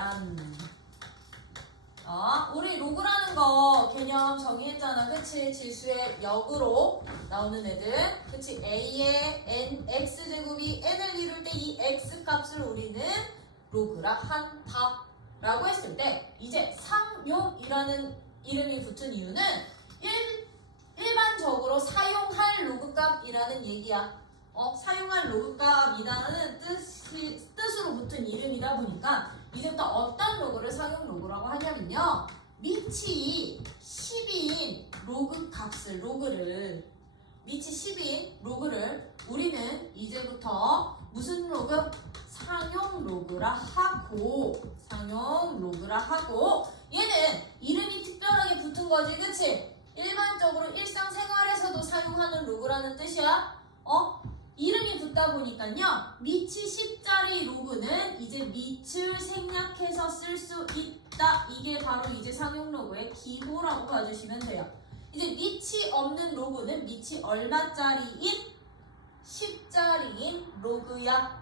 란. 우리 로그라는 거 개념 정의했잖아. 그치? 지수의 역으로 나오는 애들. 그치? a의 n, x제곱이 n을 이룰 때 이 x 값을 우리는 로그라 한다. 라고 했을 때 이제 상용이라는 이름이 붙은 이유는 일반적으로 사용할 로그값이라는 얘기야. 사용할 로그값이라는 뜻으로 붙은 이름이다 보니까 이제부터 어떤 로그를 사용 로그라고 하냐면요. 밑이 10인 로그 값을 밑이 10인 로그를 우리는 이제부터 무슨 로그? 상용 로그라 하고 얘는 이름이 특별하게 붙은 거지. 그치? 일반적으로 일상생활에서도 사용하는 로그라는 뜻이야. 이름이 붙다 보니까요. 밑이 10짜리 로그는 이제 밑을 생략해서 쓸 수 있다. 이게 바로 이제 상용 로그의 기호라고 봐주시면 돼요. 이제 밑이 없는 로그는 밑이 얼마짜리인? 10짜리인 로그야.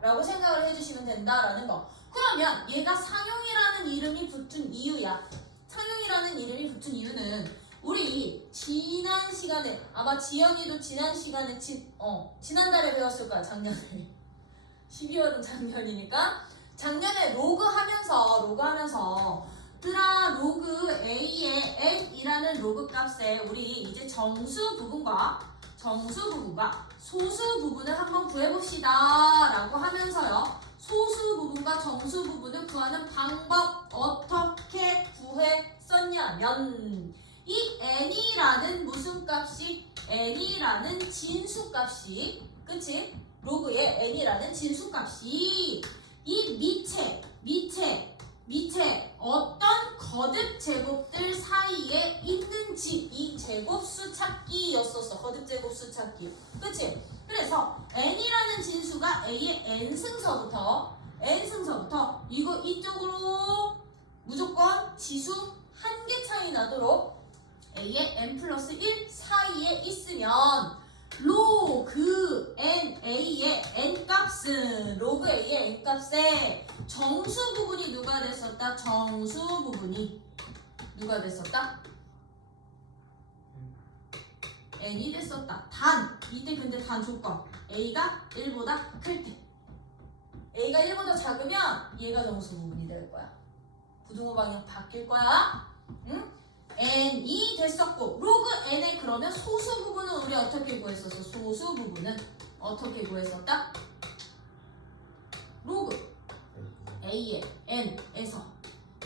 라고 생각을 해주시면 된다라는 거. 그러면 얘가 상용이라는 이름이 붙은 이유야. 상용이라는 이름이 붙은 이유는 우리 지난 시간에 아마 지연이도 지난 시간에 지난달에 배웠을 거야. 작년에 12월은 작년이니까 작년에 로그 하면서 로그 a의 n이라는 로그 값에 우리 이제 정수 부분과 소수 부분을 한번 구해봅시다 라고 하면서요. 소수 부분과 정수 부분을 구하는 방법 어떻게 구했었냐면 이 n이라는 무슨 값이? n이라는 진수값이, 그치? 로그의 n이라는 진수값이 이 밑에 어떤 거듭 제곱들 사이에 있는지 이 제곱수 찾기였었어. 거듭 제곱수 찾기. 그치? 그래서 n이라는 진수가 a의 n승서부터 이거 이쪽으로 무조건 지수 한 개 차이 나도록 a의 n 플러스 1 사이에 있으면 로그 a의 n값은 로그 a의 n값에 정수 부분이 누가 됐었다? 정수 부분이 누가 됐었다? n이 됐었다. 단 이때 근데 단 조건 a가 1보다 클 때 a가 1보다 작으면 얘가 정수 부분이 될 거야. 부등호 방향 바뀔 거야. 응? n이 됐었고 로그 n의 그러면 소수 부분은 우리 어떻게 구했었어? 소수 부분은 어떻게 구했었다? 로그 a의 n에서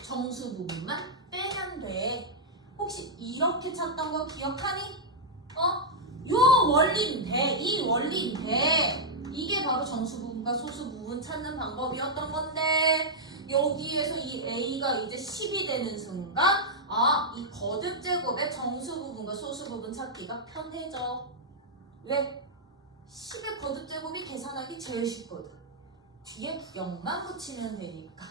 정수 부분만 빼면 돼. 혹시 이렇게 찾던 거 기억하니? 요 원리인데 이 원리인데 이게 바로 정수 부분과 소수 부분 찾는 방법이었던 건데 여기에서 이 a가 이제 10이 되는 순간 이 거듭 제곱의 정수 부분과 소수 부분 찾기가 편해져. 왜? 10의 거듭 제곱이 계산하기 제일 쉽거든. 뒤에 0만 붙이면 되니까.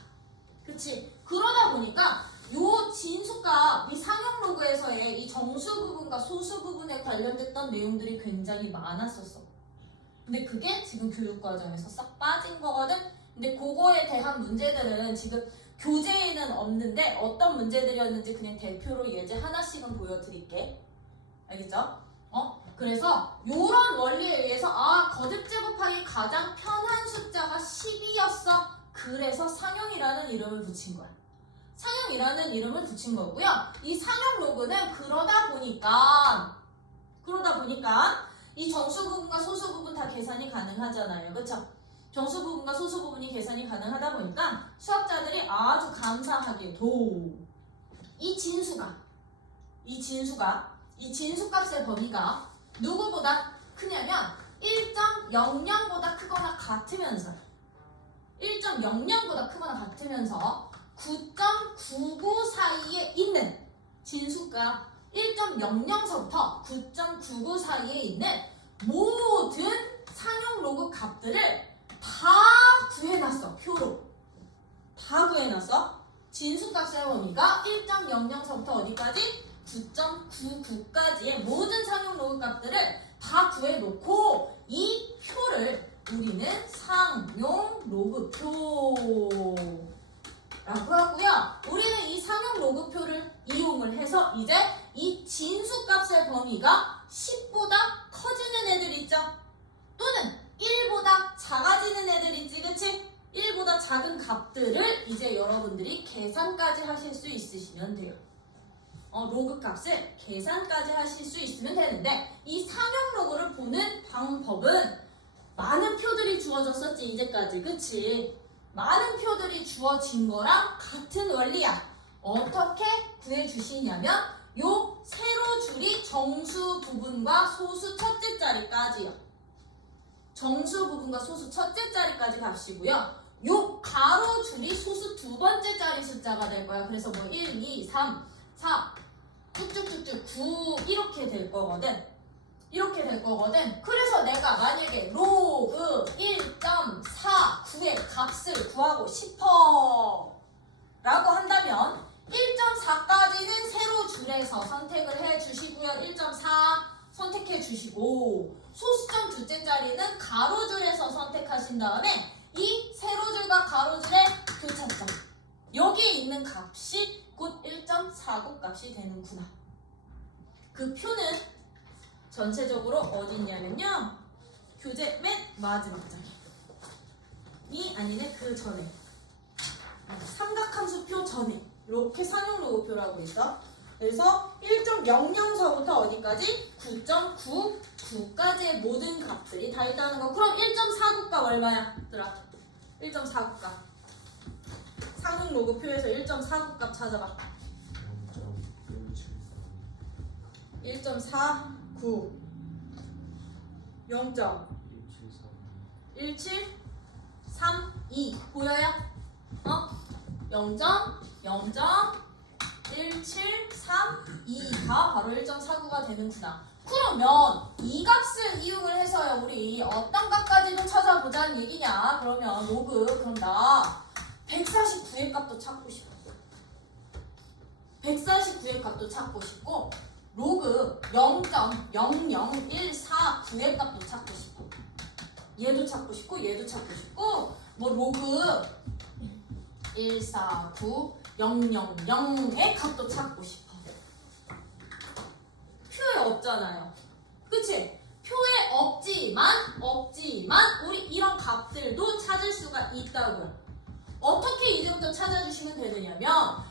그치? 그러다 보니까 요 진수값, 이 상용 로그에서의 이 정수 부분과 소수 부분에 관련됐던 내용들이 굉장히 많았었어. 근데 그게 지금 교육과정에서 싹 빠진 거거든? 근데 그거에 대한 문제들은 지금 교재에는 없는데 어떤 문제들이었는지 그냥 대표로 예제 하나씩은 보여드릴게. 알겠죠? 그래서 요런 원리에 의해서 거듭 제곱하기 가장 편한 숫자가 10이었어. 그래서 상용이라는 이름을 붙인 거야. 상용이라는 이름을 붙인 거고요. 이 상용 로그는 그러다 보니까 이 정수 부분과 소수 부분 다 계산이 가능하잖아요. 그쵸? 정수 부분과 소수 부분이 계산이 가능하다 보니까 수학자들이 아주 감사하게도 이 진수값의 범위가 누구보다 크냐면 1.00보다 크거나 같으면서 9.99 사이에 있는 진수값 1.00서부터 9.99 사이에 있는 모든 상용 로그 값들을 다 구해놨어. 표로 다 구해놨어. 진수값의 범위가 1.00서부터 어디까지? 9.99까지의 모든 상용 로그 값들을 다 구해놓고 이 표를 우리는 상용 로그표 이제 이 진수값의 범위가 10보다 커지는 애들 있죠? 또는 1보다 작아지는 애들 있지, 그치? 1보다 작은 값들을 이제 여러분들이 계산까지 하실 수 있으시면 돼요. 로그 값을 계산까지 하실 수 있으면 되는데 이 상용 로그를 보는 방법은 많은 표들이 주어졌었지, 이제까지. 그치? 많은 표들이 주어진 거랑 같은 원리야. 어떻게 구해주시냐면 요 세로 줄이 정수 부분과 소수 첫째 자리까지요. 정수 부분과 소수 첫째 자리까지 값이고요. 요 가로 줄이 소수 두 번째 자리 숫자가 될 거야. 그래서 뭐 1, 2, 3, 4 쭉쭉쭉쭉 9 이렇게 될 거거든. 이렇게 될 거거든. 그래서 내가 만약에 로그 1.49의 값을 구하고 싶어 라고 한다면 1.4까지는 세로 줄에서 선택을 해 주시고요. 1.4 선택해 주시고 소수점 둘째 자리는 가로줄에서 선택하신 다음에 이 세로줄과 가로줄의 교차점 여기에 있는 값이 곧 1.49 값이 되는구나. 그 표는 전체적으로 어디 있냐면요. 교재 맨 마지막 장이 아니네, 그 전에 삼각함수표 전에 이렇게 상용로그표라고 있어. 그래서 1.004부터 어디까지? 9.99까지의 모든 값들이 다 있다는 거. 그럼 1.49가 얼마야? 얘들아 1.49가 상용로그표에서 1.49값 찾아봐. 1.49 0.1732 보여요? 0.0.1732가 바로 1.49가 되는구나. 그러면 이 값을 이용을 해서요 우리 어떤 값까지도 찾아보자는 얘기냐. 그러면 로그, 그럼 나 149의 값도 찾고 싶어. 149의 값도 찾고 싶고 로그 0.00149의 값도 찾고 싶어. 얘도 찾고 싶고 얘도 찾고 싶고 뭐 로그 149000의 값도 찾고 싶어. 표에 없잖아요. 그치? 표에 없지만 우리 이런 값들도 찾을 수가 있다고요. 어떻게 이제부터 찾아주시면 되느냐면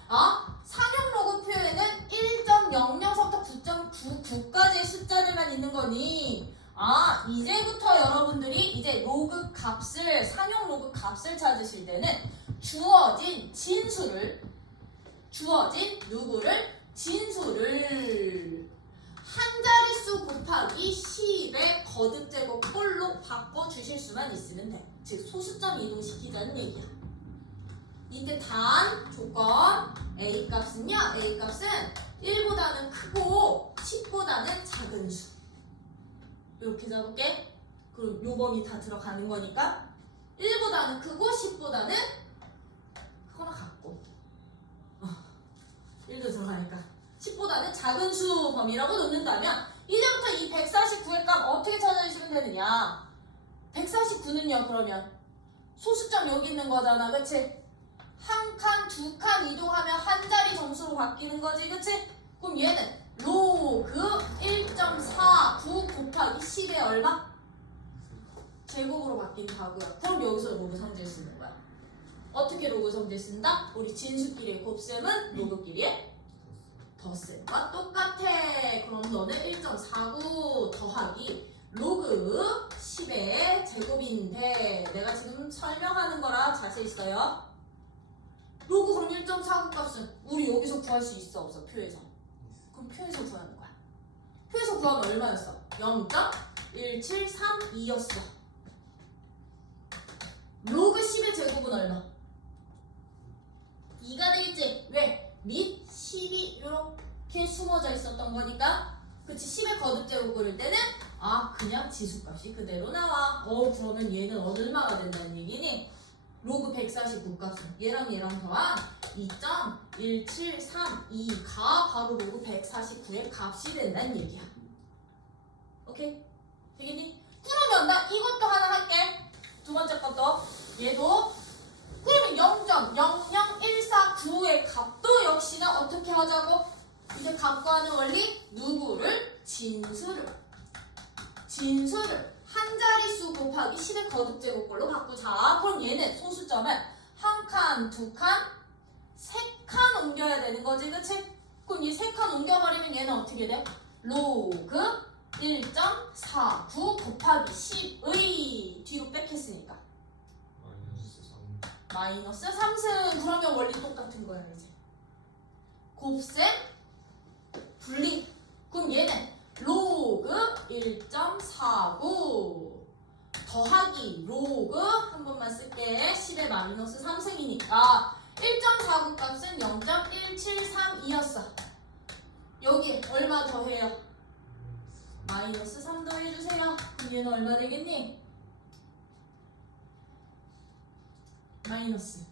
상용 로그 표에는 1.00부터 9.99까지의 숫자들만 있는 거니 이제부터 여러분들이 이제 로그 값을 상용 로그 값을 찾으실 때는 주어진 진수를 한 자릿수 곱하기 10의 거듭제곱꼴로 바꿔주실 수만 있으면 돼. 즉 소수점 이동시키자는 얘기야. 이때 단 조건 A값은요. A값은 1보다는 크고 10보다는 작은 수. 이렇게 잡을게. 그럼 요 범위 다 들어가는 거니까 1보다는 크고 10보다는 크거나 같고 1도 들어가니까 10보다는 작은 수 범위라고 놓는다면 이제부터 이 149의 값 어떻게 찾아주시면 되느냐. 149는요 그러면 소수점 여기 있는 거잖아. 그치? 한 칸, 두 칸 이동하면 한 자리 점수로 바뀌는 거지. 그치? 그럼 얘는 로그 1.49 곱하기 10의 얼마? 제곱으로 바뀐다고요. 그럼 여기서 로그 성질 쓰는 거야. 어떻게 로그 성질 쓴다? 우리 진수끼리의 곱셈은 로그끼리의 덧셈과 똑같아. 그럼 너는 1.49 더하기 로그 10의 제곱인데 내가 지금 설명하는 거라 자세히 있어요. 로그 그럼 1.49 값은 우리 여기서 구할 수 있어 없어? 표에서. 그럼 표에서 구하는 거야. 표에서 구하면 얼마였어? 0.1732였어. 로그 10의 제곱은 얼마? 2가 되겠지? 왜? 밑 10이 이렇게 숨어져 있었던 거니까. 그치? 10의 거듭제곱 그릴 때는 그냥 지수값이 그대로 나와. 그러면 얘는 얼마가 된다는 얘기니? 로그 149 값은 얘랑 더한 2.1732가 바로 로그 149의 값이 된다는 얘기야. 오케이? 되겠니? 그러면 나 이것도 하나 할게. 두 번째 것도 얘도. 그러면 0.00149의 값도 역시나 어떻게 하자고? 이제 값과 진수를 한 자릿수 곱하기 10의 거듭제곱꼴로 바꾸자. 그럼 얘는 소수점을 한 칸, 두 칸, 세 칸 옮겨야 되는 거지, 그치? 그럼 이 세 칸 옮겨버리면 얘는 어떻게 돼? 로그 1.49 곱하기 10의 뒤로 뺏겼으니까 마이너스 3승. 그러면 원리 똑같은 거야 이제. 곱셈 분리. 그럼 얘는 로그 1.49 더하기 로그 한 번만 쓸게. 10의 마이너스 3승이니까 1.49 값은 0.1732였어. 여기 얼마 더해요? 마이너스 3 더해주세요. 그럼 얘는 얼마 되겠니? 마이너스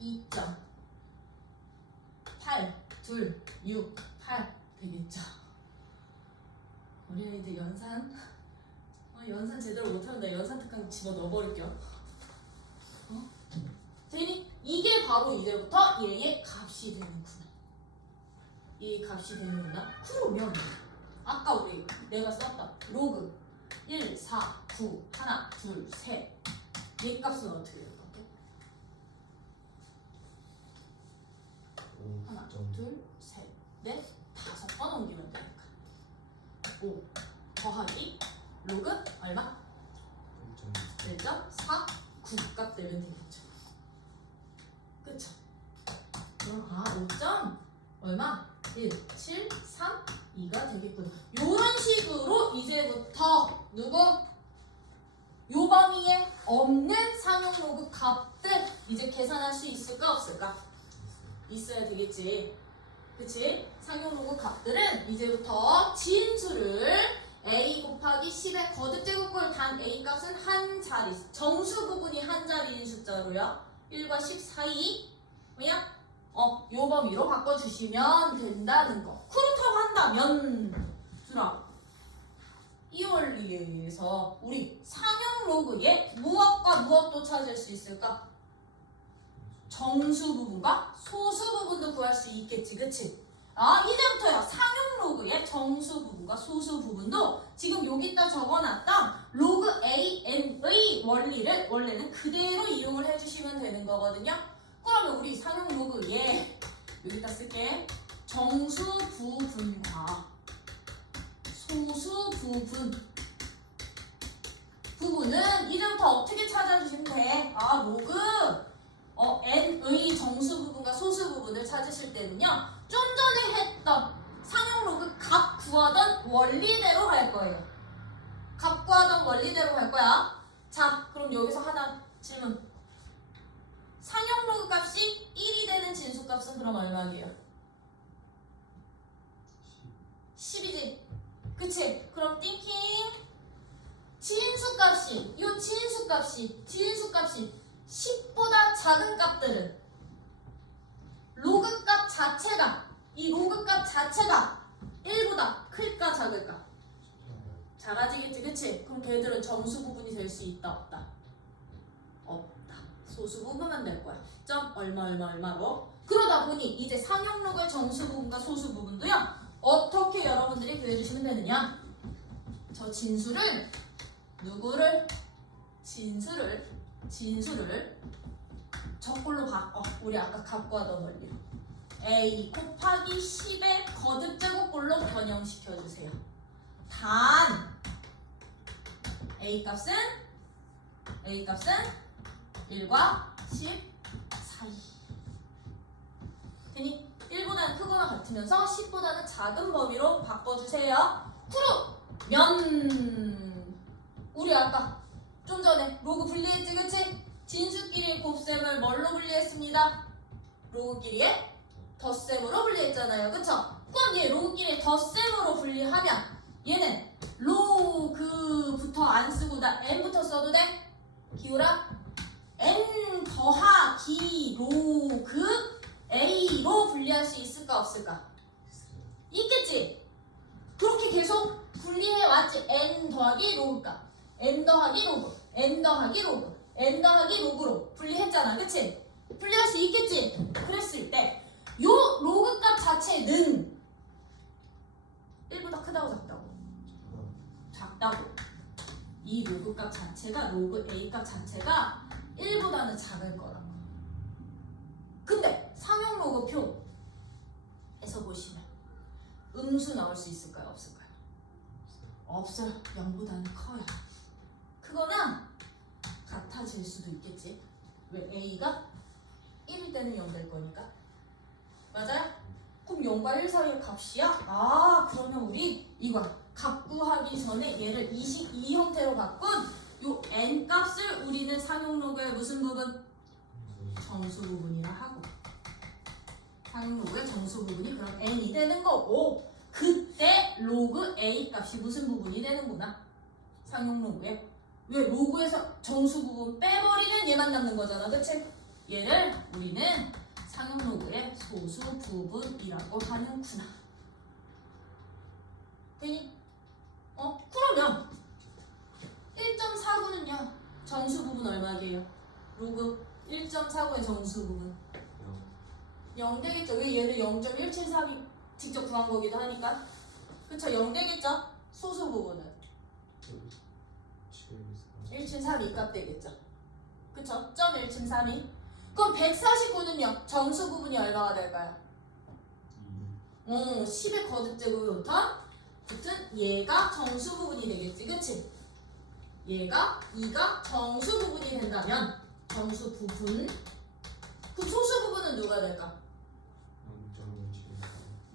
2.8268 되겠죠. 우리 아이들 연산 연산 제대로 못하면 나 연산 특강 집어 넣어버릴게요. 되니? 이게 바로 이제부터 얘의 값이 되는구나. 이 값이 되는구나. 그러면 아까 내가 썼던 로그 1, 4, 9 하나, 둘, 셋 얘 값은 어떻게 될 것 같아? 하나, 둘, 셋, 넷, 5번 옮기면 되니까 5 더하기 로그 얼마? 1.49 값 되면 되겠죠. 그쵸? 그럼 5점 얼마? 1, 7, 3, 2가 되겠군. 요런 식으로 이제부터 누구? 요 범위에 없는 상용 로그 값들 이제 계산할 수 있을까 없을까? 있어야 되겠지. 그치? 상용 로그 값들은 이제부터 진수를 a 곱하기 10의 거듭제곱꼴 단 a 값은 한 자리, 정수 부분이 한 자리인 숫자로요. 1과 10 사이 뭐야? 요 범위로 바꿔주시면 된다는 거. 그렇다고 한다면 주라 이 원리에 의해서 우리 상용 로그의 무엇과 무엇도 찾을 수 있을까? 정수 부분과 소수 부분도 구할 수 있겠지, 그치? 이제부터요 상용 로그의 정수 부분과 소수 부분도 지금 여기다 적어놨던 로그 AN의 원리를 원래는 그대로 이용을 해주시면 되는 거거든요. 그러면 우리 상용 로그에 여기다 쓸게. 정수 부분과 소수 부분은 이제부터 어떻게 찾아주시면 돼? 로그 n의 정수 부분과 소수 부분을 찾으실 때는요 좀 전에 했던 상용 로그 값 구하던 원리대로 할 거예요. 값 구하던 원리대로 할 거야. 자, 그럼 여기서 하나 질문. 상용 로그 값이 1이 되는 진수 값은 그럼 얼마예요? 10이지? 그치? 그럼 띵킹 진수 값이 10보다 작은 값들은 로그 값 자체가 1보다 클까 작을까? 작아지겠지, 그치? 그럼 걔들은 정수 부분이 될 수 있다 없다? 없다. 소수 부분만 될 거야. 점 얼마로. 그러다 보니 이제 상용 로그의 정수 부분과 소수 부분도요 어떻게 여러분들이 구해주시면 되느냐? 저 진수를 누구를? 진수를 저꼴로 바꿔. 우리 아까 갖고 하던 원리로 a 곱하기 10의 거듭제곱꼴로 변형시켜주세요. 단 a 값은 1과 10 사이 되니 1보다는 크거나 같으면서 10보다는 작은 범위로 바꿔주세요. 그러면 우리 아까 좀 전에 로그 분리했지, 그치? 진수끼리 곱셈을 뭘로 분리했습니다? 로그끼리의 덧셈으로 분리했잖아요, 그쵸? 그럼 얘 로그끼리 덧셈으로 분리하면 얘는 로그부터 안 쓰고 나 n부터 써도 돼? 기울아? n 더하기 로그 a로 분리할 수 있을까 없을까? 있겠지? 그렇게 계속 분리해왔지. n 더하기 로그가 n 더하기 로그 n 더하기 로그 n 더하기 로그로 분리했잖아, 그치? 분리할 수 있겠지? 그랬을 때 요 로그 값 자체는 1보다 크다고 자체가 로그 A 값 자체가 1보다는 작을 거라고. 근데 상용 로그표에서 보시면 음수 나올 수 있을까요? 없을까요? 없어요. 0보다는 커요. 크거나 같아질 수도 있겠지. 왜? A가 1일 때는 0 될 거니까. 맞아요? 그럼 0과 1 사이의 값이야? 아, 그러면 우리 이거 값 구하기 전에 얘를 이 형태로 바꾼 요 n 값을 우리는 상용 로그의 무슨 부분? 정수 부분이라 하고, 상용 로그의 정수 부분이 그럼 n이 되는 거고, 그때 로그 a 값이 무슨 부분이 되는구나. 상용 로그에. 왜? 로그에서 정수 부분 빼버리면 얘만 남는 거잖아, 그치? 얘를 우리는 상용 로그의 소수 부분이라고 하는구나. 되니? 그러면 1.49는요 정수 부분 얼마게요? 로그 1.49의 정수 부분 0 되겠죠. 왜? 얘는 0.173이 직접 구한 거기도 하니까. 그쵸? 0 되겠죠? 소수 부분은 173이 값 되겠죠. 그쵸? 0.173이. 그럼 149는요 정수 부분이 얼마가 될까요? 10의 거듭제곱부터 붙은 얘가 정수 부분이 되겠지, 그치? 얘가 2가 정수 부분이 된다면 정수 부분, 그 소수 부분은 누가 될까?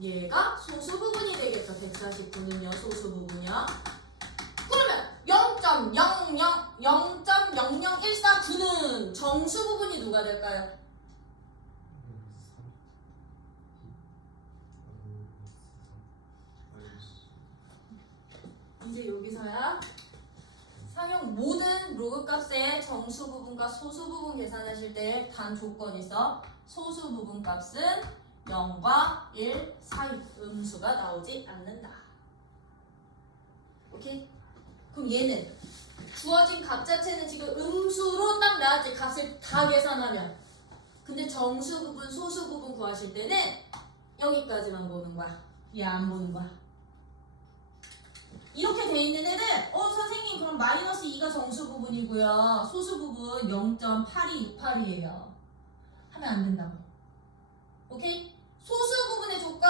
얘가 소수 부분이 되겠죠. 149는요 소수 부분이요. 그러면 0.00149는 정수 부분이 누가 될까요? 이제 여기서야 상용 모든 로그 값의 정수 부분과 소수 부분 계산하실 때 단 조건이 있어. 소수 부분 값은 0과 1 사이 음수가 나오지 않는다. 오케이? 그럼 얘는 주어진 값 자체는 지금 음수로 딱 나왔지. 값을 다 계산하면. 근데 정수 부분, 소수 부분 구하실 때는 여기까지만 보는 거야. 얘 안 보는 거야. 이렇게 돼 있는 애들, 선생님 그럼 마이너스 2가 정수 부분이고요. 소수 부분 0.8268이에요. 하면 안 된다고. 오케이? 소수 부분의 조건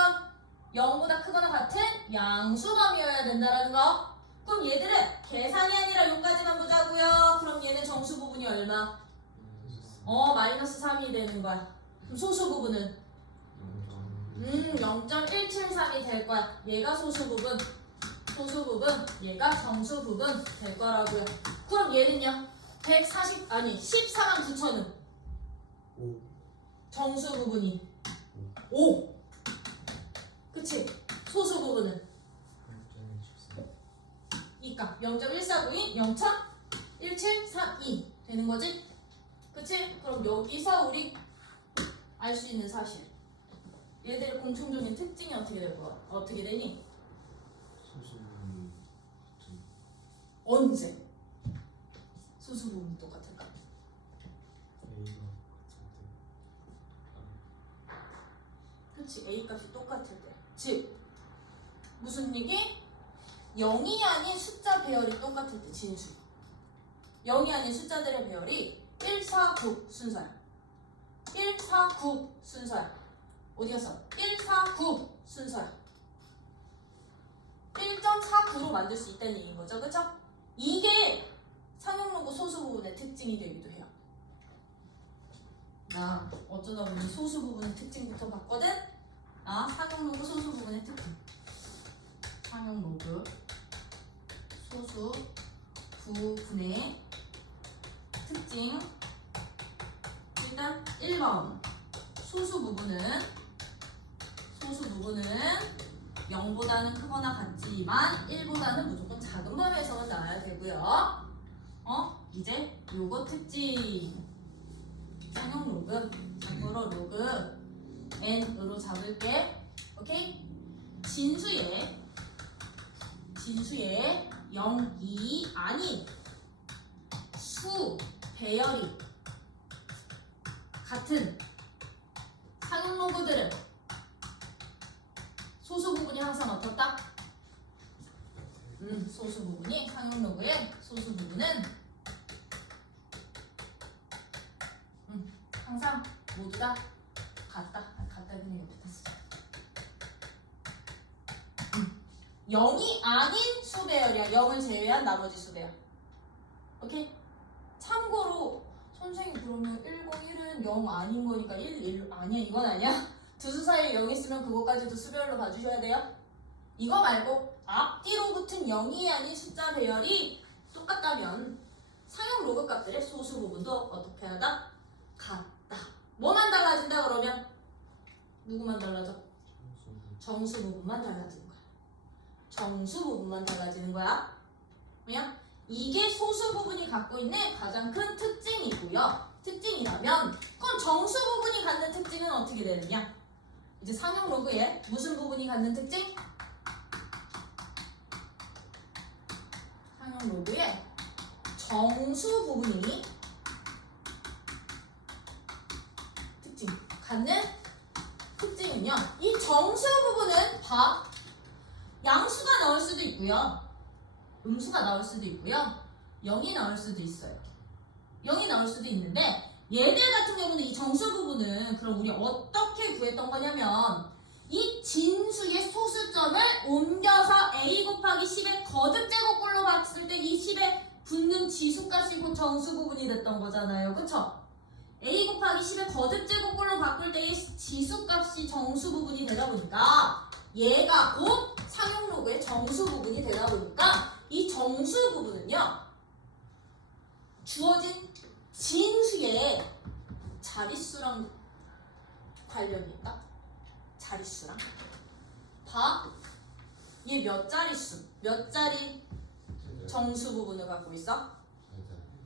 0보다 크거나 같은 양수 범위여야 된다라는 거. 그럼 얘들은 계산이 아니라 여기까지만 보자고요. 그럼 얘는 정수 부분이 얼마? 마이너스 3이 되는 거야. 그럼 소수 부분은 0.173이 될 거야. 얘가 소수 부분. 소수 부분, 얘가 정수 부분 될 거라고요. 그럼 얘는요? 149,000은 5. 정수 부분이 5. 그치? 소수 부분은 이까 0.1492, 0.1732 되는 거지? 그치? 그럼 여기서 우리 알 수 있는 사실, 얘들의 공통적인 특징이 어떻게 될 거야? 어떻게 되니? 언제 소수 부분이 똑같을까? 그치, A 값이 똑같을 때. 즉 무슨 얘기? 0이 아닌 숫자 배열이 똑같을 때 진수. 0이 아닌 숫자들의 배열이 149 순서야. 149 순서야. 어디 갔어? 149 순서야. 1.49로 만들 수 있다는 얘기인 거죠. 그쵸? 이게 상용 로그 소수 부분의 특징이 되기도 해요. 나 어쩌다 보니 소수 부분의 특징부터 봤거든? 상용 로그 소수 부분의 특징. 상용 로그 소수 부분의 특징. 일단 1번 소수 부분은 0보다는 크거나 같지만 1보다는 무조건 작은 범위에서만 나와야 되고요. 이제 요거 특징. 상용 로그, 참고로 로그 n으로 잡을게. 오케이? 진수에 0, 2 아닌 수 배열이 같은 상용 로그들은 소수 부분이 항상 어떻다? 소수 부분이 상용 로그의 소수 부분은 항상 모두 다 같다. 같다 그냥 옆에다 쓰자. 0이 아닌 수배열이야. 0을 제외한 나머지 수배열. 오케이? 참고로 선생님 그러면 101은 0 아닌 거니까 1 아니야. 이건 아니야. 두 수 사이에 0 있으면 그거까지도 수배열로 봐주셔야 돼요. 이거 말고 앞뒤로 붙은 0이 아닌 숫자 배열이 똑같다면 상용 로그 값들의 소수 부분도 어떻게 하다? 같다. 뭐만 달라진다 그러면? 누구만 달라져? 정수 부분만 달라지는 거야. 정수 부분만 달라지는 거야. 그냥 이게 소수 부분이 갖고 있는 가장 큰 특징이고요. 특징이라면 그럼 정수 부분이 갖는 특징은 어떻게 되느냐? 이제 상용 로그에 무슨 부분이 갖는 특징? 상용 로그에 정수 부분이 특징 갖는 특징은요. 이 정수 부분은 양수가 나올 수도 있고요. 음수가 나올 수도 있고요. 0이 나올 수도 있어요. 0이 나올 수도 있는데 얘들 같은 경우는 이 정수 부분은 그럼 우리 어떻게 구했던 거냐면 이 진수의 소수점을 옮겨서 a 곱하기 10의 거듭 제곱꼴로 봤을 때 이 10에 붙는 지수값이 곧 정수 부분이 됐던 거잖아요. 그쵸? a 곱하기 10의 거듭 제곱꼴로 바꿀 때의 지수값이 정수 부분이 되다 보니까 얘가 곧 상용 로그의 정수 부분이 되다 보니까 이 정수 부분은요. 주어진 진수의 자릿수랑 관련이 있다. 자릿수랑 봐. 얘 몇 자릿수? 몇 자리 정수 부분을 갖고 있어?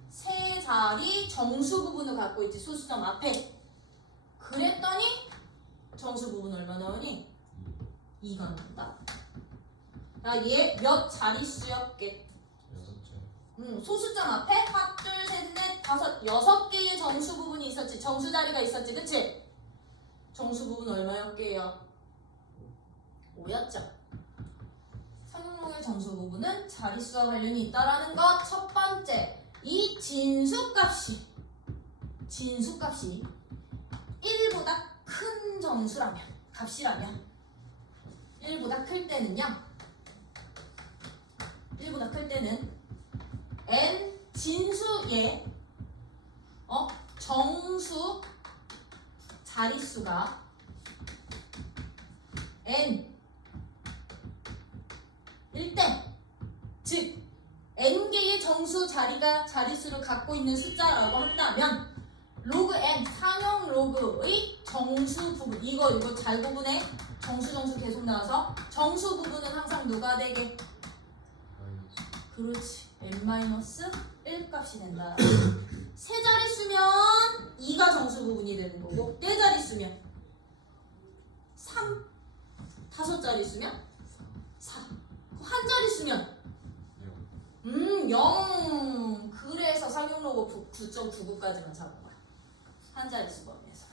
세 자리 정수 부분을 갖고 있지. 소수점 앞에. 그랬더니 정수 부분 얼마 나오니? 2가 나온다. 야, 얘 몇 자릿수였게? 소수점 앞에 하나, 둘, 셋, 넷, 다섯, 6개의 정수 부분이 있었지. 정수 자리가 있었지. 그치? 정수 부분 얼마였게요? 5였죠. 상용로의 정수 부분은 자릿수와 관련이 있다라는 것. 첫 번째, 이 진수값이 1보다 큰 정수라면, 값이라면 1보다 클 때는요. 1보다 클 때는 n 진수의 정수 자릿수가 n 1대, 즉 n개의 정수 자릿수를 갖고 있는 숫자라고 한다면 로그 n 상용 로그의 정수 부분 이거 잘 구분해. 정수 계속 나와서 정수 부분은 항상 누가 되게? 그렇지. n-1 값이 된다. 세 자릿수면 2가 정수 부분이 되는 거고 네 자릿수면 3, 다섯 자릿수면 4, 한 자릿수면 0. 그래서 상용 로그 9.99까지만 잡은 거야. 한 자릿수 범위에서.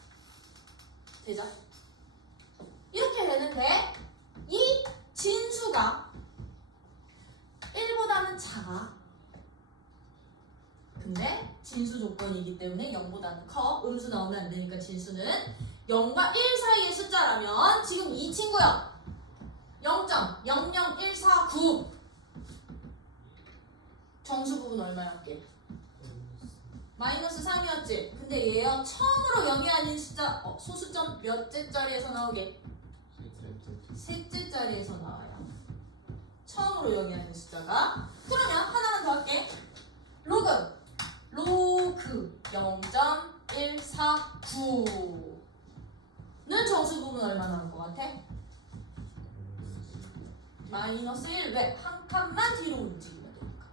되죠? 이렇게 되는데 이 진수가 1보다는 작아. 근데 진수 조건이기 때문에 0보다는 커. 음수 나오면 안 되니까 진수는 0과 1 사이의 숫자라면 지금 이 친구요. 0.00149 정수 부분 얼마였게? 마이너스 3이었지. 근데 얘요 처음으로 0이 아닌 숫자 소수점 몇째 자리에서 나오게? 셋째 자리에서 나와요. 처음으로 0이 아닌 숫자가. 그러면 하나만 더 할게. 로그 0.149는 정수 부분 얼마 나올 것 같아? 마이너스 1. 왜? 한 칸만 뒤로 움직이면 되니까.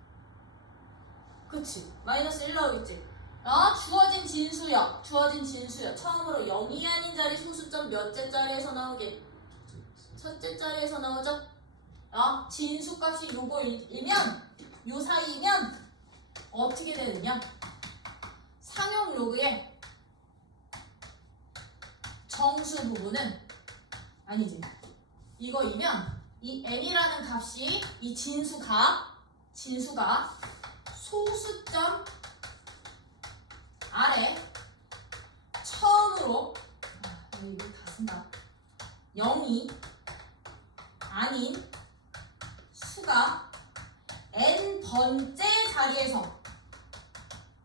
그치? 마이너스 1 나오겠지? 주어진 진수요. 처음으로 0이 아닌 자리 소수점 몇째 자리에서 나오게? 첫째 자리에서 나오죠? 진수값이 요거이면 요 사이면 어떻게 되느냐? 상용 로그의 정수 부분은 아니지. 이거이면 이 n이라는 값이 이 진수가 소수점 아래 첫 x로 이거 다 쓴다. 0이 아닌 수가 n번째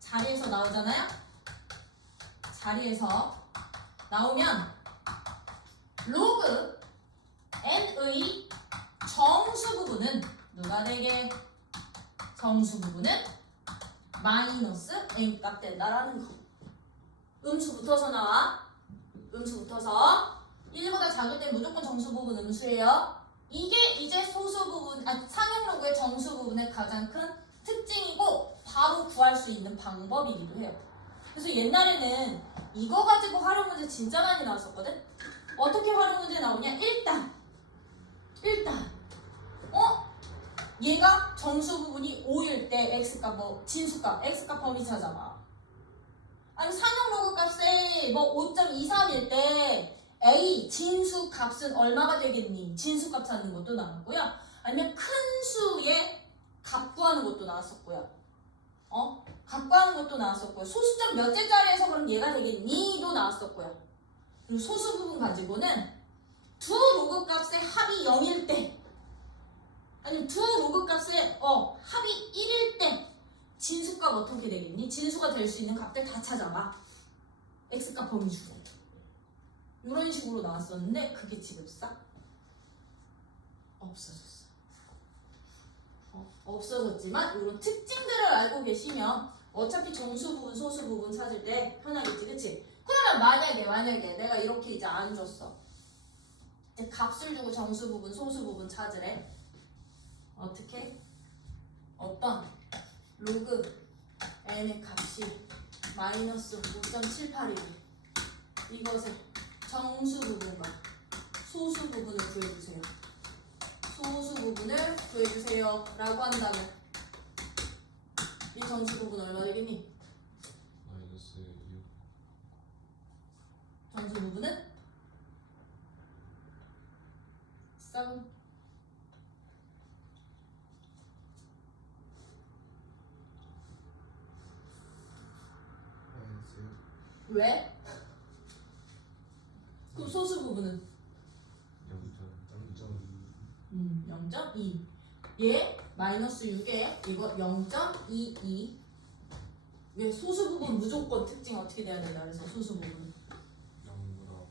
자리에서 나오잖아요. 자리에서 나오면 로그 n의 정수 부분은 누가 되게? 정수 부분은 마이너스 n 값 된다라는 거. 음수 붙어서 나와. 음수 붙어서 1보다 작을 때 무조건 정수 부분 음수예요. 이게 이제 소수 부분, 상용 로그의 정수 부분의 가장 큰 특징이고 바로 구할 수 있는 방법이기도 해요. 그래서 옛날에는 이거 가지고 활용 문제 진짜 많이 나왔었거든. 어떻게 활용 문제 나오냐? 일단 얘가 정수 부분이 5일 때 x값 진수값 x값 범위 찾아봐. 아니 상용 로그 값에 5.23일 때 a 진수 값은 얼마가 되겠니? 진수 값 찾는 것도 나왔고요. 아니면 큰 수의 값 구하는 것도 나왔었고요. 값 구하는 것도 나왔었고요. 소수점 몇째 자리에서 그럼 얘가 되겠니?도 나왔었고요. 그리고 소수 부분 가지고는 두 로그 값의 합이 0일 때 아니면 두 로그 값의 합이 1일 때 진수값 어떻게 되겠니? 진수가 될 수 있는 값들 다 찾아봐. x값 범위 주고 이런 식으로 나왔었는데 그게 지금 싹 없어졌어. 없어졌지만 이런 특징들을 알고 계시면 어차피 정수 부분, 소수 부분 찾을 때 편하겠지, 그치? 그러면 만약에 내가 이렇게 이제 안 줬어. 이제 값을 주고 정수 부분, 소수 부분 찾으래. 어떻게? 어떤 로그 n의 값이 마이너스 5.78이래. 이것을 정수 부분과 소수 부분을 구해주세요. 소수 부분을 구해주세요 라고 한다면 이 정수 부분 얼마 되겠니? 마이너스 6. 정수 부분은 3. 왜? 그럼 소수 부분은? 0.2. 얘 마이너스 6에 이거 0.22. 왜 소수 부분 무조건 특징 어떻게 돼야 된다 그래서 소수 부분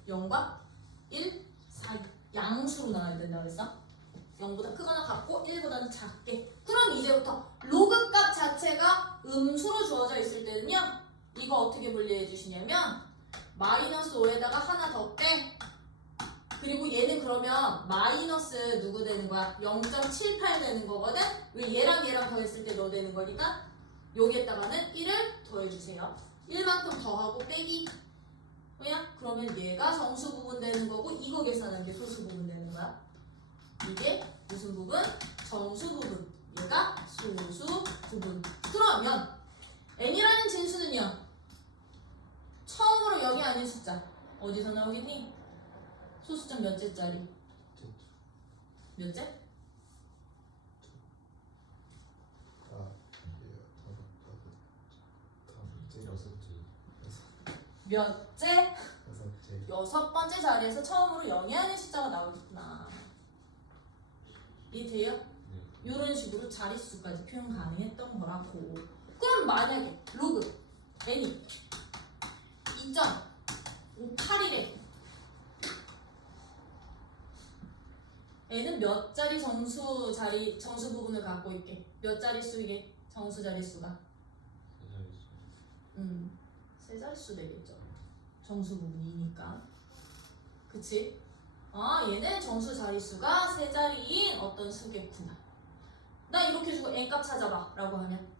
0과 1 사이 양수로 나와야 된다 그랬어? 0보다 크거나 같고 1보다는 작게. 그럼 이제부터 로그 값 자체가 음수로 주어져 있을 때는요 이거 어떻게 분리해 주시냐면 마이너스 5에다가 하나 더 빼. 그리고 얘는 그러면 마이너스 누구 되는 거야? 0.78 되는 거거든? 왜 얘랑 더했을 때 너 되는 거니까 여기에다가는 1을 더해주세요. 1만큼 더하고 빼기. 왜냐? 그러면 얘가 정수 부분 되는 거고 이거 계산한 게 소수 부분 되는 거야. 이게 무슨 부분? 정수 부분. 얘가 소수 부분. 그러면 n이라는 진수는요. 처음으로 0이 아닌 숫자. 어디서 나오겠니? 소수점 몇째 짜리? 몇째? 몇째? 여섯 번째 자리에서 처음으로 0이 아닌 숫자가 나오겠구나. 이해돼요? 네. 이런 식으로 자릿수까지 표현 가능했던 거라고. 그럼 만약에 로그 n이 2.58이래. n은 몇 자리 정수 부분을 갖고 있게? 몇 자릿수 이게? 정수 자릿수가? 세 자릿수 되겠죠. 정수 부분이니까. 그치? 얘는 정수 자릿수가 세 자리인 어떤 수겠구나. 나 이렇게 주고 n값 찾아봐 라고 하면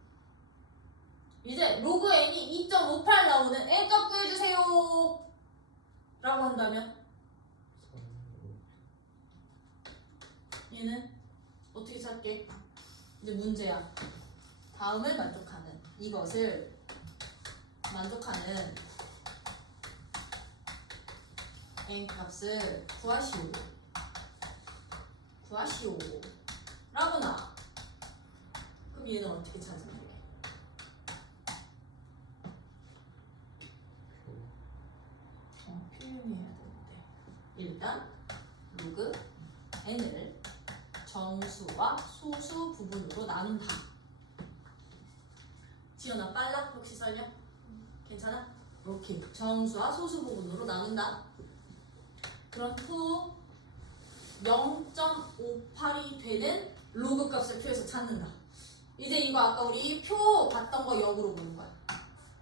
이제 로그 n이 2.58 나오는 n값 구해주세요 라고 한다면 얘는 어떻게 찾게? 이제 문제야. 다음을 만족하는 이것을 만족하는 n 값을 구하시오 라고 나와. 그럼 얘는 어떻게 찾으면 돼? 조용히 해야 되는데 일단 로그 n을 정수와 소수 부분으로 나눈다. 지연아 빨라? 혹시 설명? 괜찮아? 오케이. 정수와 소수 부분으로 나눈다. 그럼 후 0.58이 되는 로그 값을 표에서 찾는다. 이제 이거 아까 우리 표 봤던 거 역으로 보는 거야.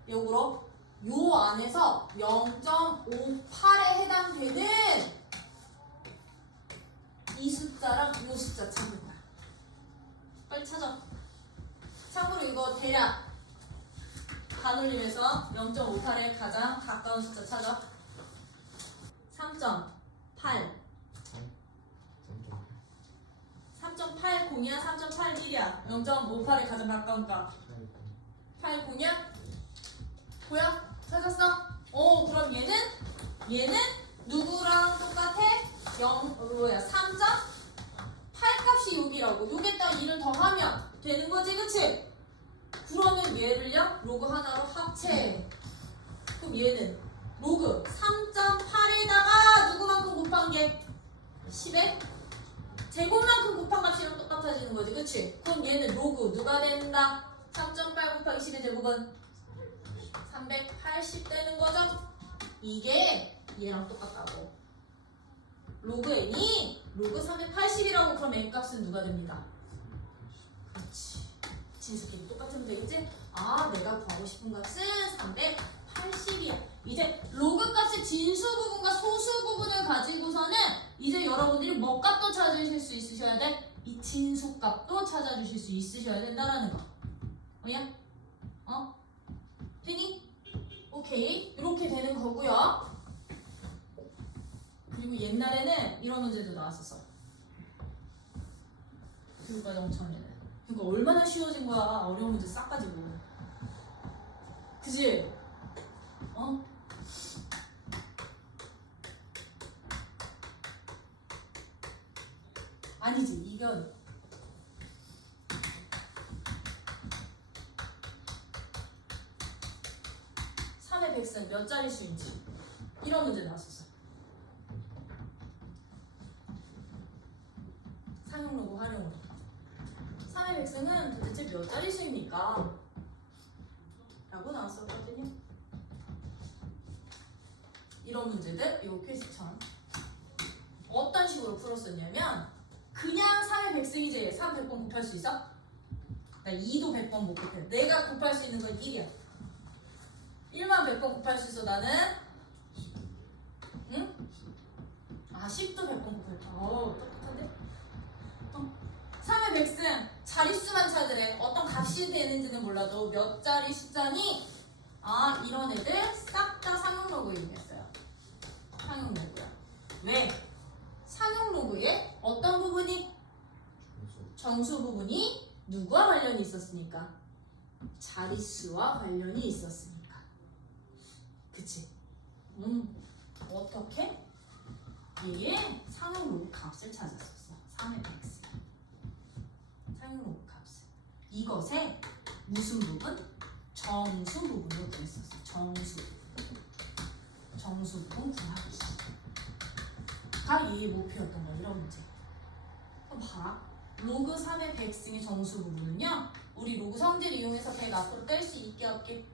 역으로 요 안에서 0.58에 해당되는 이 숫자랑 이 숫자 찾는 거야. 빨리 찾아. 참고로 이거 대략 반올림에서 0.58에 가장 가까운 숫자 찾아. 3.8 3.80이야? 3.81이야? 0.58에 가장 가까운 값 80이야? 보여? 찾았어? 오, 그럼 얘는 누구랑 똑같아? 3.8 값이 여기라고. 여기에다 2를 더하면 되는 거지, 그치? 그러면 얘를요 로그 하나로 합체. 그럼 얘는 로그 3.8에다가 누구만큼 곱한 게 10에 제곱만큼 곱한 값이랑 똑같아지는 거지, 그치? 그럼 얘는 로그 누가 된다? 3.8 곱하기 10의 제곱은 380 되는 거죠? 이게 얘랑 똑같다고. 로그 n이 로그 380이라고. 그럼 n 값은 누가 됩니다? 그렇지. 진수끼리 똑같으면 되겠지? 아, 내가 구하고 싶은 값은 380이야. 이제 로그 값의 진수 부분과 소수 부분을 가지고서는 이제 여러분들이 뭐 값도 찾으실 수 있으셔야 돼? 이 진수 값도 찾아주실 수 있으셔야 된다라는 거. 뭐야? 되니? 오케이. 이렇게 되는 거고요. 그리고 옛날에는 이런 문제도 나왔었어. 교육과정 청에는. 그러니까 얼마나 쉬워진 거야. 어려운 문제 싹 가지고. 그지? 아니지. 이건 삼의 백은 몇 자리 수인지 이런 문제 나왔었어. 상용로그 활용으로 3의 백승은 도대체 몇 자리 수입니까? 라고 나왔었거든요. 이런 문제들 요 퀘스천 어떤 식으로 풀었었냐면 그냥 3의 백승이지 3 100번 곱할 수 있어? 나 2도 100번 못 곱해. 내가 곱할 수 있는 건 1이야. 1만 100번 곱할 수 있어. 나는 응? 아 10도 100번 곱할 수 있어. 똑똑한데? 3의 백승 자릿수만 찾으래. 어떤 값이 되는지는 몰라도 몇 자리 숫자니? 아, 이런 애들 싹 다 상용로그 이용했어요. 상용로그야. 왜? 상용로그의 어떤 부분이? 정수 부분이 누구와 관련이 있었으니까? 자릿수와 관련이 있었으니까. 그치? 어떻게? 얘의 상용로그 값을 찾았었어. 3의 백승. 상용로그 값을. 이것에 무슨 부분? 정수 부분으로 구했었어. 정수 부분 구하기. 다 얘의 목표였던 거야. 이런 문제. 그럼 봐라. 로그 3의 백승의 정수 부분은요. 우리 로그 성질을 이용해서 100 앞으로 뺄 수 있게 없게?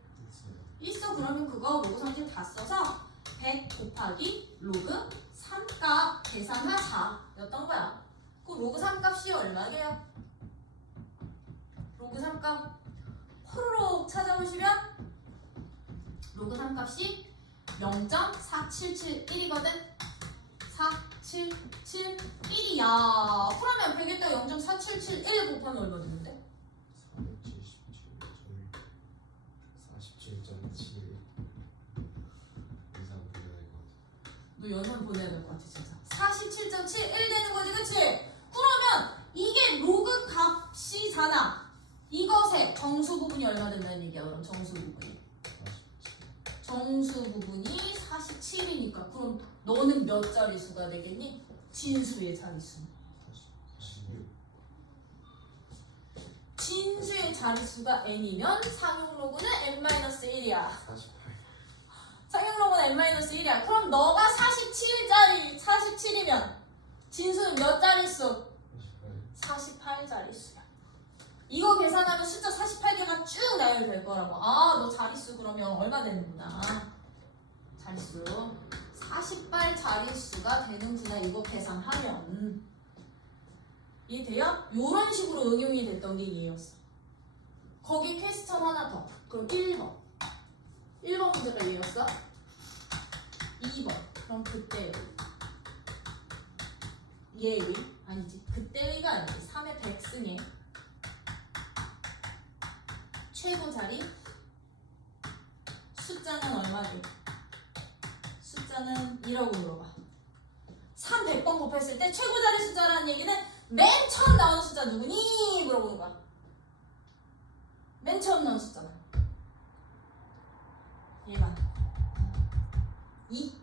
있어. 그러면 그거 로그 성질 다 써서 100 곱하기 로그 3값 계산하자 였던 거야. 그 로그 3값이 얼마게요? 로그 3값 호로록 찾아보시면 로그 3값이 0.4771이거든. 477.1이야. 그러면 100에다 0.4771 곱하면 얼마 되는데? 47.7 이상 보내야 될 것 같아. 너 연산 보내야 될 것 같아 진짜. 47.71 되는 거지, 그치? 그러면 이게 로그 값이잖아. 이것의 정수 부분이 얼마 된다는 얘기야. 그럼 정수 부분이 47이니까 그럼 너는 몇 자릿수가 되겠니? 진수의 자릿수. 진수의 자릿수가 n이면 상용로그는 n-1이야. 48 상용로그는 n-1이야. 그럼 너가 47이면 진수는 몇 자릿수? 48자릿수야. 이거 계산하면 숫자 48개가 쭉 나열될 거라고. 아, 너 자릿수 그러면 얼마 되는구나. 자릿수 48자릿수가 되는구나. 이거 계산하면. 이해돼요? 이런 식으로 응용이 됐던 게 얘였어. 거기 퀘스천 하나 더. 그럼 1번. 1번 문제가 얘였어? 2번. 그럼 그때의 얘의 아니지. 그때의가 아니지. 3의 백승의 최고 자리 숫자는 얼마지? 숫자는 2라고 물어봐. 3 100번 곱했을 때 최고 자리 숫자라는 얘기는 맨 처음 나오는 숫자 누구니? 물어보는 거야. 맨 처음 나오는 숫자가 얘가 2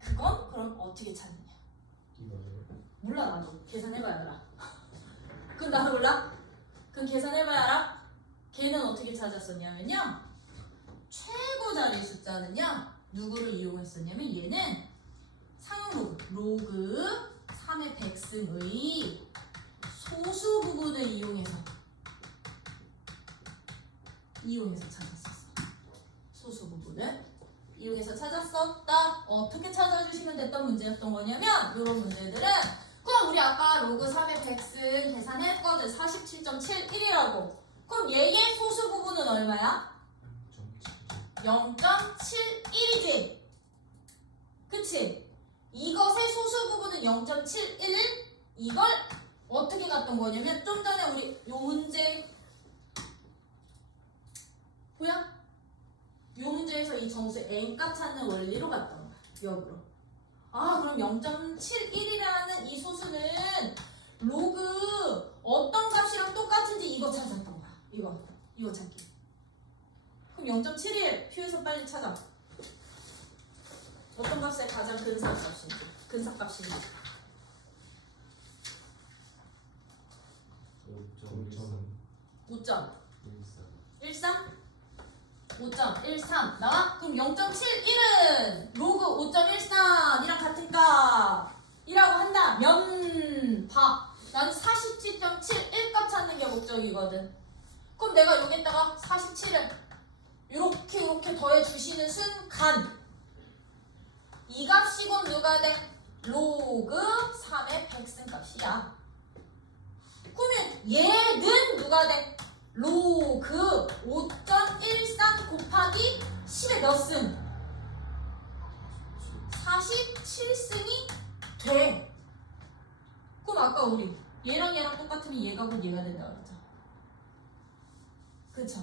그건 그럼 어떻게 찾느냐? 이거예요. 몰라. 나도 계산해봐야 알아. 그럼 나도 몰라? 그럼 계산해봐야 알아? 걔는 어떻게 찾았었냐면요, 최고 자리 숫자는요 누구를 이용했었냐면 얘는 상용 로그 3의 백승의 소수 부분을 이용해서 찾았었어. 소수 부분을 이용해서 찾았었다. 어떻게 찾아주시면 됐던 문제였던 거냐면 이런 문제들은 그럼 우리 아까 로그 3의 백승 계산했거든. 47.71이라고. 그럼 얘의 소수 부분은 얼마야? 0.71이지. 그치? 이것의 소수 부분은 0.71. 이걸 어떻게 갔던 거냐면 좀 전에 우리 요 문제 보여? 요 문제에서 이 정수 n값 찾는 원리로 갔던 거야. 역으로. 아, 그럼 0.71이라는 이 소수는 로그 어떤 값이랑 똑같은지 이거 찾았던 거야. 이거 찾기. 그럼 0.71 표에서 빨리 찾아. 어떤 값의 가장 근사값인지. 근사값인지. 5.13? 5.13 나와? 그럼 0.71은 로그 5.13이랑 같은 값이라고 한다면 나는 47.71 값 찾는 게 목적이거든. 그럼 내가 여기다가 47을 이렇게 더해 주시는 순간 이 값이건 누가 돼? 로그 3의 백승 값이야. 그러면 얘는 누가 돼? 로그 5.13 곱하기 10의 몇 승? 47승이 돼. 그럼 아까 우리 얘랑 똑같으면 얘가 곧 얘가 된다 그랬죠. 그쵸?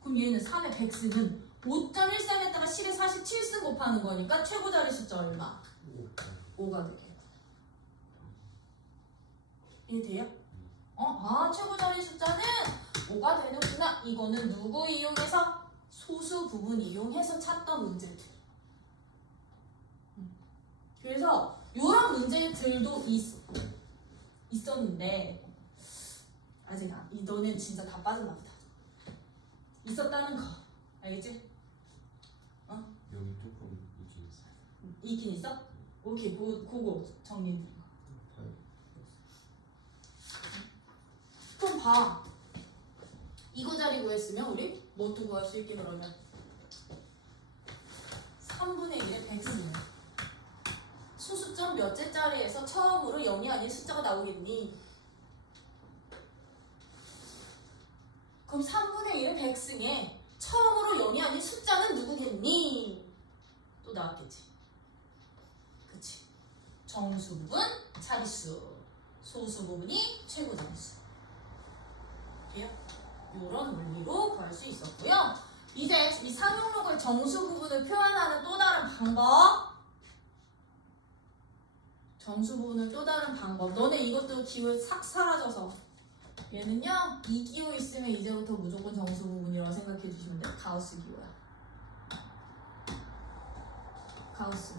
그럼 얘는 3의 백승은 5.13에다가 10의 47승 곱하는 거니까 최고 자리 숫자 얼마? 5가 되게. 이해돼요? 최고 자리 숫자는 5가 되는구나. 이거는 누구 이용해서? 소수 부분 이용해서 찾던 문제들. 그래서 이런 문제들도 있었는데 아직 너는 진짜 다 빠졌나 보다. 있었다는 거 알겠지? 여기 조금 있긴 있어요. 있긴 있어? 오케이, 그거 정리해드려. 그럼 봐. 이거 자리 구했으면 우리 뭐도 구할 수 있게 그러면 3분의 1의 백승. 수수점 몇째 자리에서 처음으로 0이 아닌 숫자가 나오겠니? 그럼 3분의 1의 백승에 처음으로 0이 아닌 숫자는 누구겠니? 또 나왔겠지. 그치? 정수 부분 자릿수, 소수 부분이 최고 자릿수. 이런 원리로 구할 수 있었고요. 이제 이 상용록을 정수 부분을 표현하는 또 다른 방법. 정수 부분은 또 다른 방법. 너네 이것도 기호 싹 사라져서 얘는요, 이 기호 있으면 이제부터 무조건 정수 부분이라고 생각해 주시면 돼요. 가우스 기호야. 가우스.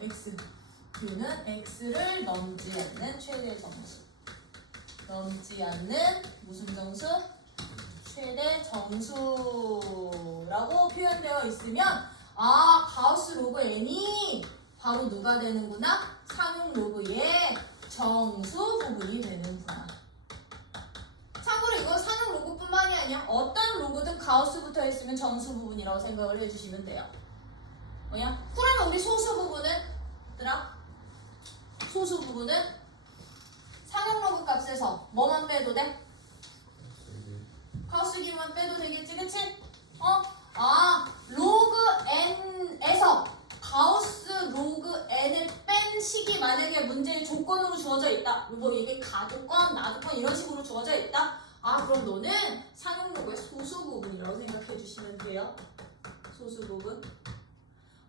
X. 기호는 X를 넘지 않는 최대 정수. 넘지 않는 무슨 정수? 최대 정수라고 표현되어 있으면 아 가우스 로그 n이 바로 누가 되는구나? 상용 로그의 정수 부분이 되는구나. 참고로 이거 상용 로그뿐만이 아니야. 어떤 로그든 가우스부터 했으면 정수 부분이라고 생각을 해주시면 돼요. 뭐야? 그러면 우리 소수 부분은 얘들아 소수 부분은 상용 로그 값에서 뭐만 빼도 돼? 가우스 기호만 빼도 되겠지, 그치? 로그 n에서 가우스 로그 n을 뺀 식이 만약에 문제의 조건으로 주어져 있다. 뭐 이게 가조건, 나조건 이런 식으로 주어져 있다. 그럼 너는 상용 로그의 소수 부분이라고 생각해 주시면 돼요. 소수 부분.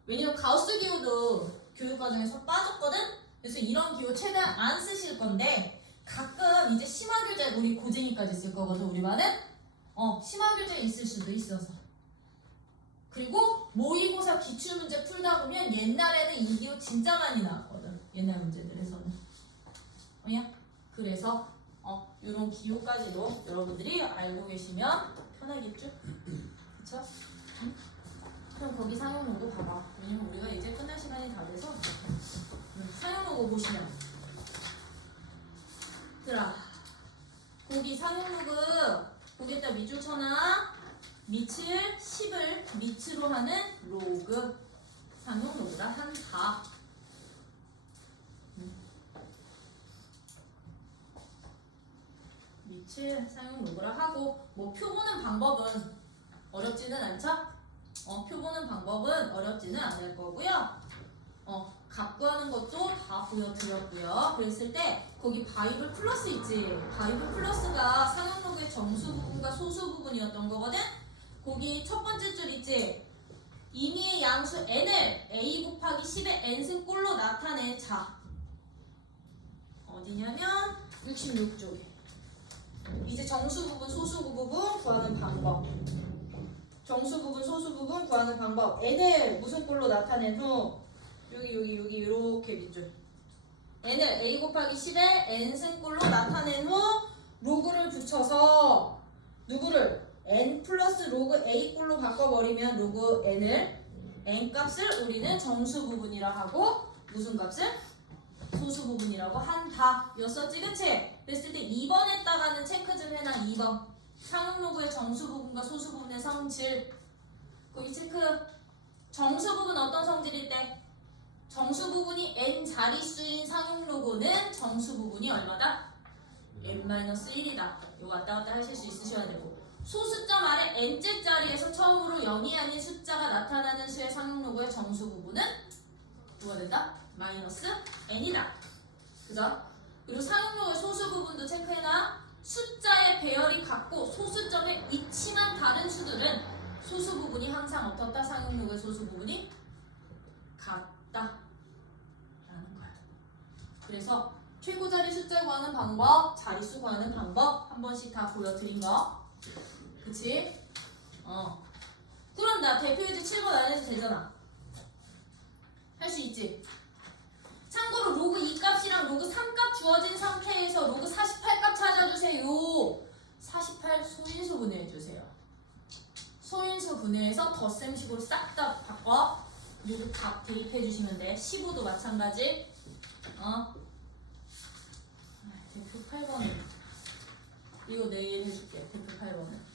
왜냐면 가우스 기호도 교육 과정에서 빠졌거든? 그래서 이런 기호 최대한 안 쓰실 건데 가끔 이제 심화 교재 우리 고쟁이까지 쓸 거거든, 우리 반은? 심화 교재 있을 수도 있어서. 그리고 모의고사 기출문제 풀다 보면 옛날에는 이 기호 진짜 많이 나왔거든. 옛날 문제들에서는. 그래서 이런 기호까지도 여러분들이 알고 계시면 편하겠죠? 그쵸? 그럼 거기 상용 로고 봐봐. 왜냐면 우리가 이제 끝날 시간이 다 돼서 상용 로고 보시면 얘들아 거기 상용 로그 거기에다 밑줄 쳐놔. 밑을 10을 밑으로 하는 로그 상용 로그라 한다. 밑을 상용 로그라 하고 뭐 표 보는 방법은 어렵지는 않죠? 표 보는 방법은 어렵지는 않을 거고요. 값 구하는 것도 다 보여드렸고요. 그랬을 때 거기 바이블 플러스 있지? 바이블 플러스가 상용 로그의 정수 부분과 소수 부분이었던 거거든? 거기 첫 번째 줄 있지? 임의의 양수 n을 a 곱하기 10의 n승 꼴로 나타내자. 어디냐면 66쪽에. 이제 정수 부분, 소수 부분 구하는 방법. 정수 부분, 소수 부분 구하는 방법. n을 무슨 꼴로 나타낸 후 여기 이렇게 밑줄. n을 a 곱하기 10의 n승 꼴로 나타낸 후 로그를 붙여서 누구를 n 플러스 로그 a 꼴로 바꿔버리면 로그 n을 n 값을 우리는 정수 부분이라 하고 무슨 값을? 소수 부분이라고 한다. 였었지, 그치? 그랬을 때 2번에다가는 체크 좀 해놔. 2번 상용 로그의 정수 부분과 소수 부분의 성질. 거기 체크. 정수 부분 어떤 성질일 때? 정수 부분이 n 자릿수인 상용 로그는 정수 부분이 얼마다? n-1이다. 이거 왔다 갔다 하실 수 있으셔야 되고, 소수점 아래 n째 자리에서 처음으로 0이 아닌 숫자가 나타나는 수의 상용 로그의 정수 부분은 뭐가 된다? -n이다. 그죠? 그리고 상용 로그의 소수 부분도 체크해놔. 숫자의 배열이 같고 소수점의 위치만 다른 수들은 소수 부분이 항상 어떻다? 상용 로그의 소수 부분이 같다 라는 거야. 그래서 최고 자리 숫자 구하는 방법, 자릿수 구하는 방법 한 번씩 다 보여드린 거. 그치? 그럼 나 대표 예제 7번 안 해도 되잖아. 할 수 있지? 참고로 로그 2값이랑 로그 3값 주어진 상태에서 로그 48값 찾아주세요. 48 소인수 분해해주세요. 소인수 분해해서 덧셈식으로 싹 다 바꿔 로그 값 대입해주시면 돼. 15도 마찬가지. 대표 8번은 이거 내일 해줄게. 대표 8번은